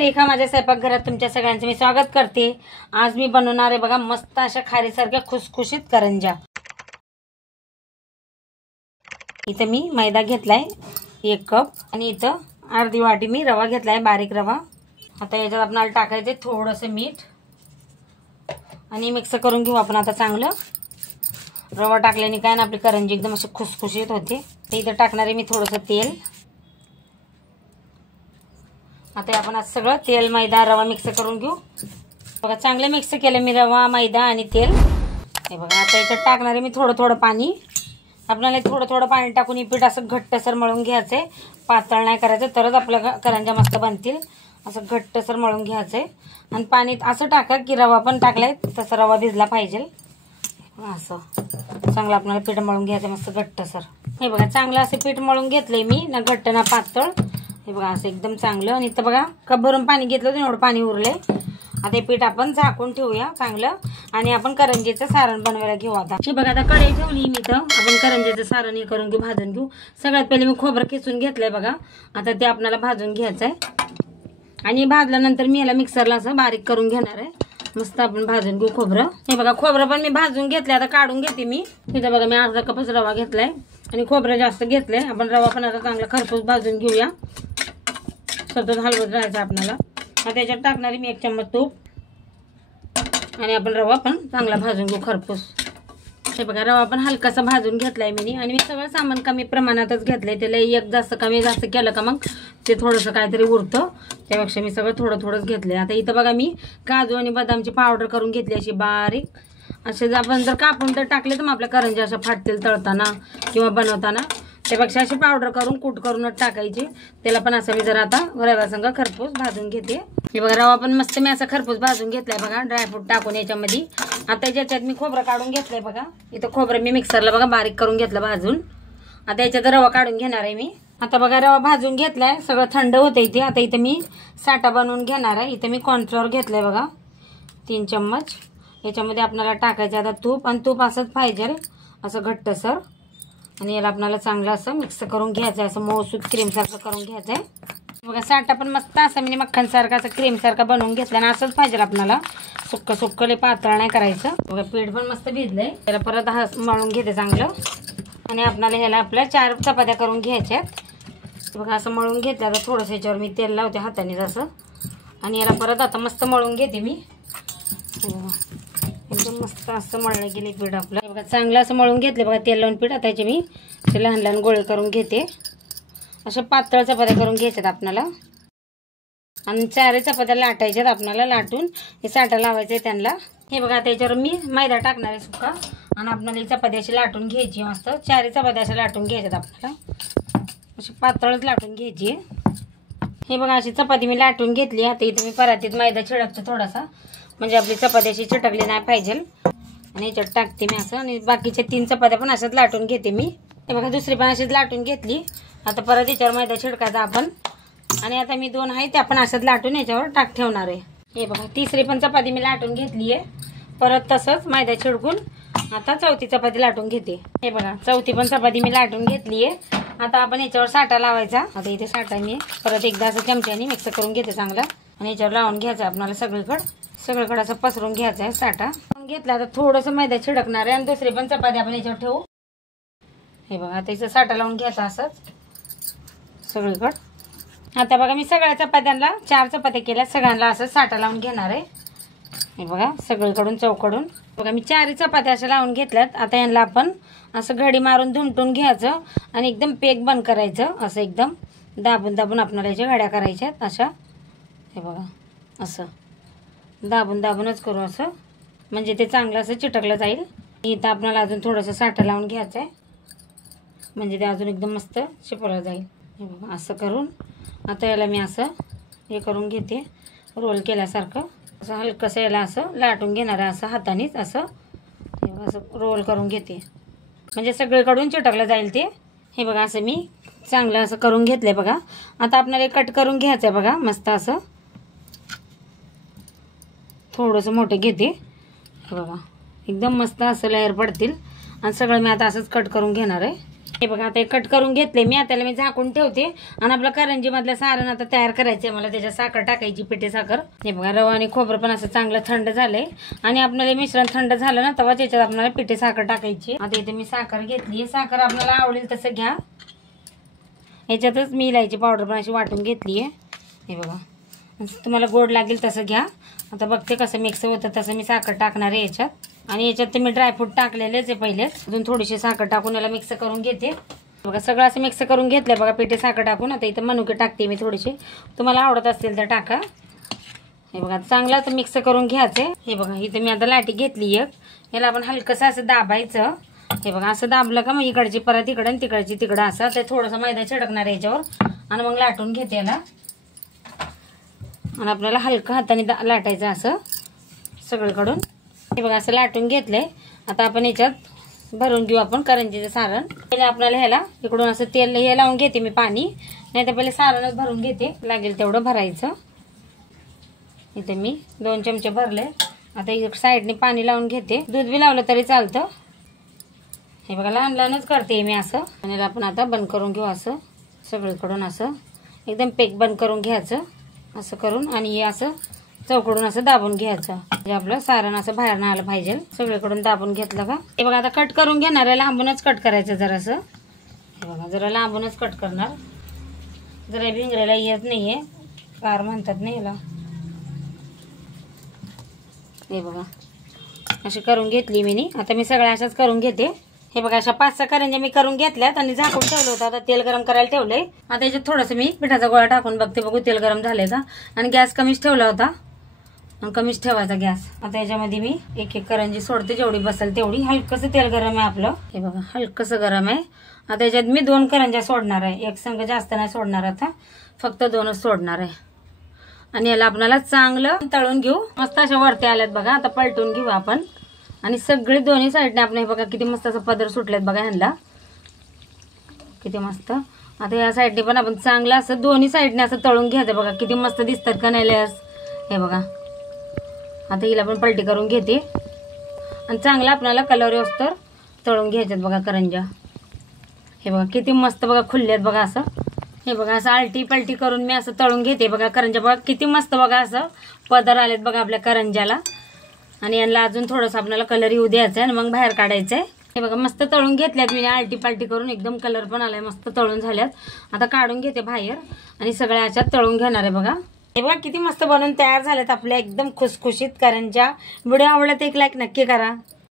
रेखा, माझ्या स्वयंपाकघरात तुमच्या सगळ्यांचं मी स्वागत करते। आज मी बनवणार आहे बघा मस्त अशा खारीसारख्या खुसखुशीत करंजा। इथे मी मैदा घेतलाय 1 कप आणि इथे अर्धी वाटी मी रवा घेतलाय, बारीक रवा। आता याच्यात आपल्याला टाकायचे थोडंसं मीठ आणि मिक्स करून घेऊ आपण आता चांगलं। रवा टाकल्याने काय ना आपली करंजी एकदम अशी खुसखुशीत होते। तर इथे टाकणार आहे मी थोडंसं तेल। आता आपण आज सगळं तेल मैदा रवा मिक्स करून घेऊ। बघा चांगले मिक्स केलं मी रवा मैदा आणि तेल। हे बघा आता याच्यात टाकणार आहे मी थोडं थोडं पाणी। आपल्याला थोडं थोडं पाणी टाकून हे पीठ असं घट्टसर मळून घ्यायचंय, पातळ नाही करायचं, तरच आपल्या करंजा मस्त बनतील। असं घट्टसर मळून घ्यायचंय आणि पाणी असं टाका की रवा पण टाकलाय तसा रवा भिजला पाहिजे। असं चांगलं आपल्याला पीठ मळून घ्यायचं मस्त घट्टसर। हे बघा चांगलं असं पीठ मळून घेतलंय मी, ना घट्ट ना पातळ। हे बघा असं एकदम चांगलं। आणि इथं बघा कप भरून पाणी घेतलं होतं, एवढं पाणी उरलंय। आता हे पीठ आपण झाकून ठेवूया चांगलं आणि आपण करंजीचं सारण बनवायला घेऊ। आता हे बघा आता कढई ठेवली मी तर आपण करंजीचं सारण हे करून घेऊ, भाजून घेऊ। सगळ्यात पहिले मी खोबरं किसून घेतलंय बघा, आता ते आपल्याला भाजून घ्यायचंय आणि भाजल्यानंतर मी याला मिक्सरला असं बारीक करून घेणार आहे। मस्त आपण भाजून घेऊ खोबरं। हे बघा खोबरं पण मी भाजून घेतलंय, आता काढून घेते मी। इथं बघा मी अर्धा कपच रवा घेतलाय आणि खोबरं जास्त घेतलंय। आपण रवा पण आता चांगला खरपूस भाजून घेऊया, सतत हलवत राहायचं आपल्याला। आता त्याच्यात टाकणारी मी 1 चम्मच तूप आणि आपण रवा पण चांगला भाजून घेऊ खरपूस। हे बघा रवा पण हलकासा भाजून घेतलाय मी आणि मी सगळं सामान कमी प्रमाणातच घेतलंय। त्याला एक जास्त कमी जास्त केलं का मग ते थोडंसं काहीतरी उरतं, त्यापेक्षा मी सगळं थोडं थोडंच घेतलंय। आता इथं बघा मी काजू आणि बदामची पावडर करून घेतली अशी बारीक। असे आपण जर कापून तर टाकले तर मग आपल्या करंज्या अशा फाटतील तळताना किंवा बनवताना, त्यापेक्षा अशी पावडर करून कूट करूनच टाकायची। त्याला पण असं मी जरा आता रव्यासंग खरपूस भाजून घेते। हे बघा रवा पण मस्त मी असा खरपूस भाजून घेतलाय बघा, ड्रायफ्रूट टाकून याच्यामध्ये। आता याच्यात मी खोबरं काढून घेतलंय बघा, इथं खोबरं मी मिक्सरला बघा बारीक करून घेतलं भाजून। आता याच्यात रवा काढून घेणार आहे मी। आता बघा रवा भाजून घेतलाय, सगळं थंड होतं इथे। आता इथे मी साठा बनवून घेणार आहे। इथे मी कॉर्नफ्लॉवर घेतलंय बघा 3 चम्मच। याच्यामध्ये आपल्याला टाकायचं आता तूप, आणि तूप असंच पाहिजे असं घट्टसर। आणि याला आपल्याला चांगलं असं मिक्स करून घ्यायचं, असं मऊसूत क्रीम सारखं करून घ्यायचंय। बघा साठा पण मस्त असं म्हणजे मक्खन सारखं असं क्रीम सारखं बनवून घेतलं आणि असंच पाहिजे आपल्याला, सुक्क सुक्क लय पातळ नाही करायचं। बघा पीठ पण मस्त भिजलंय, त्याला परत हा मळून घेते चांगलं। आणि आपल्याला ह्याला आपल्या 4 चपात्या करून घ्यायच्यात। बघा असं मळून घेतलं। आता थोडंसं याच्यावर मी तेल लावते हाताने असं, आणि याला परत आता मस्त मळून घेते मी। एकदम मस्त असं मळलं गेले पीठ आपलं। बघा चांगलं असं मळून घेतले बघा तेल लावून पीठ। आता याचे मी ते लहान लहान गोळे करून घेते, अशा पातळ चपात्या करून घ्यायच्यात आपल्याला। आणि 4 चपात्या लाटायच्यात आपल्याला, लाटून हे साठा लावायचं आहे त्यांना। हे बघा आता याच्यावर मी मैदा टाकणार आहे सुका, आणि आपल्याला चपाती अशी लाटून घ्यायची मस्त। 4 चपात्या अशा लाटून घ्यायच्यात आपल्याला, अशी पातळच लाटून घ्यायची। हे बघा अशी चपाती मी लाटून घेतली। आता इथे मी परातीत मैदा छिडकते थोडासा, म्हणजे आपली चपाती अशी चिटकली नाही पाहिजे। आणि याच्यात टाकते मी असं, आणि बाकीच्या 3 चपात्या पण अशाच लाटून घेते मी। हे बघा दुसरी पण अशीच लाटून घेतली। आता परत याच्यावर मैदा छिडकायचा आपण, आणि आता मी 2 आहे त्या पण अशाच लाटून याच्यावर ठेवणार आहे। हे बघा तिसरी पण चपाती मी लाटून घेतली आहे, परत तसंच मैदा छिडकून आता 4थी चपाती लाटून घेते। हे बघा 4थी पण चपाती मी लाटून घेतली आहे। आता आपण याच्यावर साठा लावायचा। आता इथे साठा मी परत एकदा असं चमच्याने मिक्स करून घेते चांगला, आणि याच्यावर लावून घ्यायचं आपल्याला सगळीकडे असं पसरून घ्यायचं आहे साठा घेतला। आता थोडंसं मैदा छिडकणार आहे आणि दुसरी पण चपाती आपण याच्यावर ठेवू। हे बघा आता इथं साठा लावून घ्यायचा असंच सगळीकडे। आता बघा मी सगळ्या चपात्यांना 4 चपात्या केल्या, सगळ्यांना असं साठा लावून घेणार आहे। हे बघा सगळीकडून चौकडून बघा मी 4 चपात्या अशा लावून घेतल्यात। आता यांना आपण असं घडी मारून धुमटून घ्यायचं आणि एकदम पेक बंद करायचं, असं एकदम दाबून दाबून आपल्याला याच्या घड्या करायच्यात अशा। हे बघा असं दाबून दाबूनच करू असं, म्हणजे ते चांगलं असं चिटकलं जाईल। इथं आपल्याला अजून थोडंसं साठा लावून घ्यायचं आहे, म्हणजे ते अजून एकदम मस्त चिपळलं जाईल। हे बघा असं करून आता याला मी असं हे करून घेते, रोल केल्यासारखं असं हलकंसं याला असं लाटून घेणार आहे, असं हातानेच असं असं रोल करून घेते, म्हणजे सगळीकडून चिटकलं जाईल ते। हे बघा असं मी चांगलं असं करून घेतलंय बघा। आता आपल्याला कट करून घ्यायचं आहे बघा, मस्त असं थोडंसं मोठं घेते। हे बघा एकदम मस्त असं लेअर पडतील, आणि सगळं मी आता असंच कट करून घेणार आहे। हे बघा आता कट करून घेतले मी. आता मी झाकून ठेवते आणि आपलं करंजी मधलं सारण आता तयार करायचंय मला. त्याच्यात साखर टाकायची, पिठी साखर. हे बघा रवा आणि खोबरं पण असं चांगलं थंड झालंय आणि आपल्याला मिश्रण थंड झालं ना तेव्हा त्याच्यात आपल्याला पिठी साखर टाकायची. आता इथे मी साखर घेतली. साखर आपल्याला आवडेल तसं घ्या. याच्यातच मी इलायची पावडर पण अशी वाटून घेतली आहे. हे बघा तुम्हाला गोड लागेल तसं घ्या. आता बघते कसं मिक्स होतं तसं मी साखर टाकणार आहे याच्यात. आणि याच्यात तर मी ड्रायफ्रूट टाकलेलेच आहे पहिलेच. अजून थोडीशी साखर टाकून याला मिक्स करून घेते. बघा सगळं असं मिक्स करून घेतलंय बघा पिठी साखर टाकून. आता इथं मनुके टाकते मी थोडीशी, तुम्हाला आवडत असतील तर टाका. हे बघा चांगलं आता मिक्स करून घ्यायचंय. हे बघा इथं मी आता लाटी घेतली एक. याला आपण हलकंसं असं दाबायचं. हे बघा असं दाबलं का मग इकडची परत इकडं आणि तिकडची तिकडं असं ते थोडंसं मैदा छिडकणार याच्यावर आणि मग लाटून घेते याला. आणि आपल्याला हलकं हाताने लाटायचं असं सगळीकडून. हे बघा असं लाटून घेतलंय. आता आपण याच्यात भरून घेऊ आपण करंजीचं सारण. पहिले आपल्याला ह्याला इकडून असं तेल हे लावून घेते मी पाणी, नाही तर पहिले सारणच भरून घेते. लागेल तेवढं भरायचं. इथे मी 2 चमचे भरले. आता एक साईडने पाणी लावून घेते. दूध बी लावलं तरी चालतं. हे बघा लहान लहानच करते मी असं. आणि आपण आता बंद करून घेऊ असं सगळीकडून असं एकदम पेक बंद करून घ्यायचं असं करून. आणि हे असं चौकडून असं दाबून घ्यायचं म्हणजे आपलं सारण असं बाहेर नाही आलं पाहिजे. सगळीकडून दाबून घेतलं का. हे बघा आता कट करून घेणार आहे. लांबूनच कट करायचं जरासं. हे बघा जरा लांबूनच कट करणार. जरा भिंगरायला येत नाहीये, कार म्हणतात नाही याला. हे बघा अशी करून घेतली मी. आता मी सगळ्या अशाच करून घेते. हे बघा अशा 5-6 करंज्या मी करून घेतल्यात आणि झाकून ठेवलं होतं. आता तेल गरम करायला ठेवलंय. आता याच्यात थोडंसं मी पिठाचा गोळा टाकून बघते, बघू तेल गरम झालंय का. आणि गॅस कमीच ठेवला होता आणि कमीच ठेवायचा गॅस. आता याच्यामध्ये मी एक करंजी सोडते, जेवढी बसेल तेवढी. हलकंसं तेल गरम आहे आपलं. हे बघा हलकंसं गरम आहे. आता याच्यात मी 2 करंज्या सोडणार आहे. एक संघ जास्त नाही सोडणार, आता फक्त 2च सोडणार आहे. आणि याला आपल्याला चांगलं तळून घेऊ. मस्त अशा वरती आल्यात बघा. आता पलटून घेऊ आपण. आणि सगळे दोन्ही साईडने आपण हे बघा किती मस्त असं पदर सुटलेत बघा ह्यांना, किती मस्त. आता या साईडने पण आपण चांगलं असं दोन्ही साईडने असं तळून घ्यायचं बघा. किती मस्त दिसतात का नाही लेयर्स. हे बघा आता हिला पण पलटी करून घेते आणि चांगलं आपल्याला कलर येऊस्तर तळून घ्यायच्यात बघा करंज्या. हे बघा किती मस्त बघा खुलल्यात बघा असं. हे बघा असं आलटी पलटी करून मी असं तळून घेते बघा करंज्या. बघा किती मस्त बघा असं पदर आलेत बघा आपल्या करंज्याला. आणि यांना अजून थोडंसं आपल्याला कलर येऊ द्यायचा आहे आणि मग बाहेर काढायचंय. हे बघा मस्त तळून घेतल्यात मी आलटी पालटी करून. एकदम कलर पण आलाय, मस्त तळून झाल्यात. आता काढून घेते बाहेर आणि सगळ्या अशात तळून घेणार आहे बघा. हे बघा किती मस्त बनवून तयार झालेत आपल्या एकदम खुसखुशीत करंज्या. व्हिडिओ आवडला तर एक लाईक नक्की करा.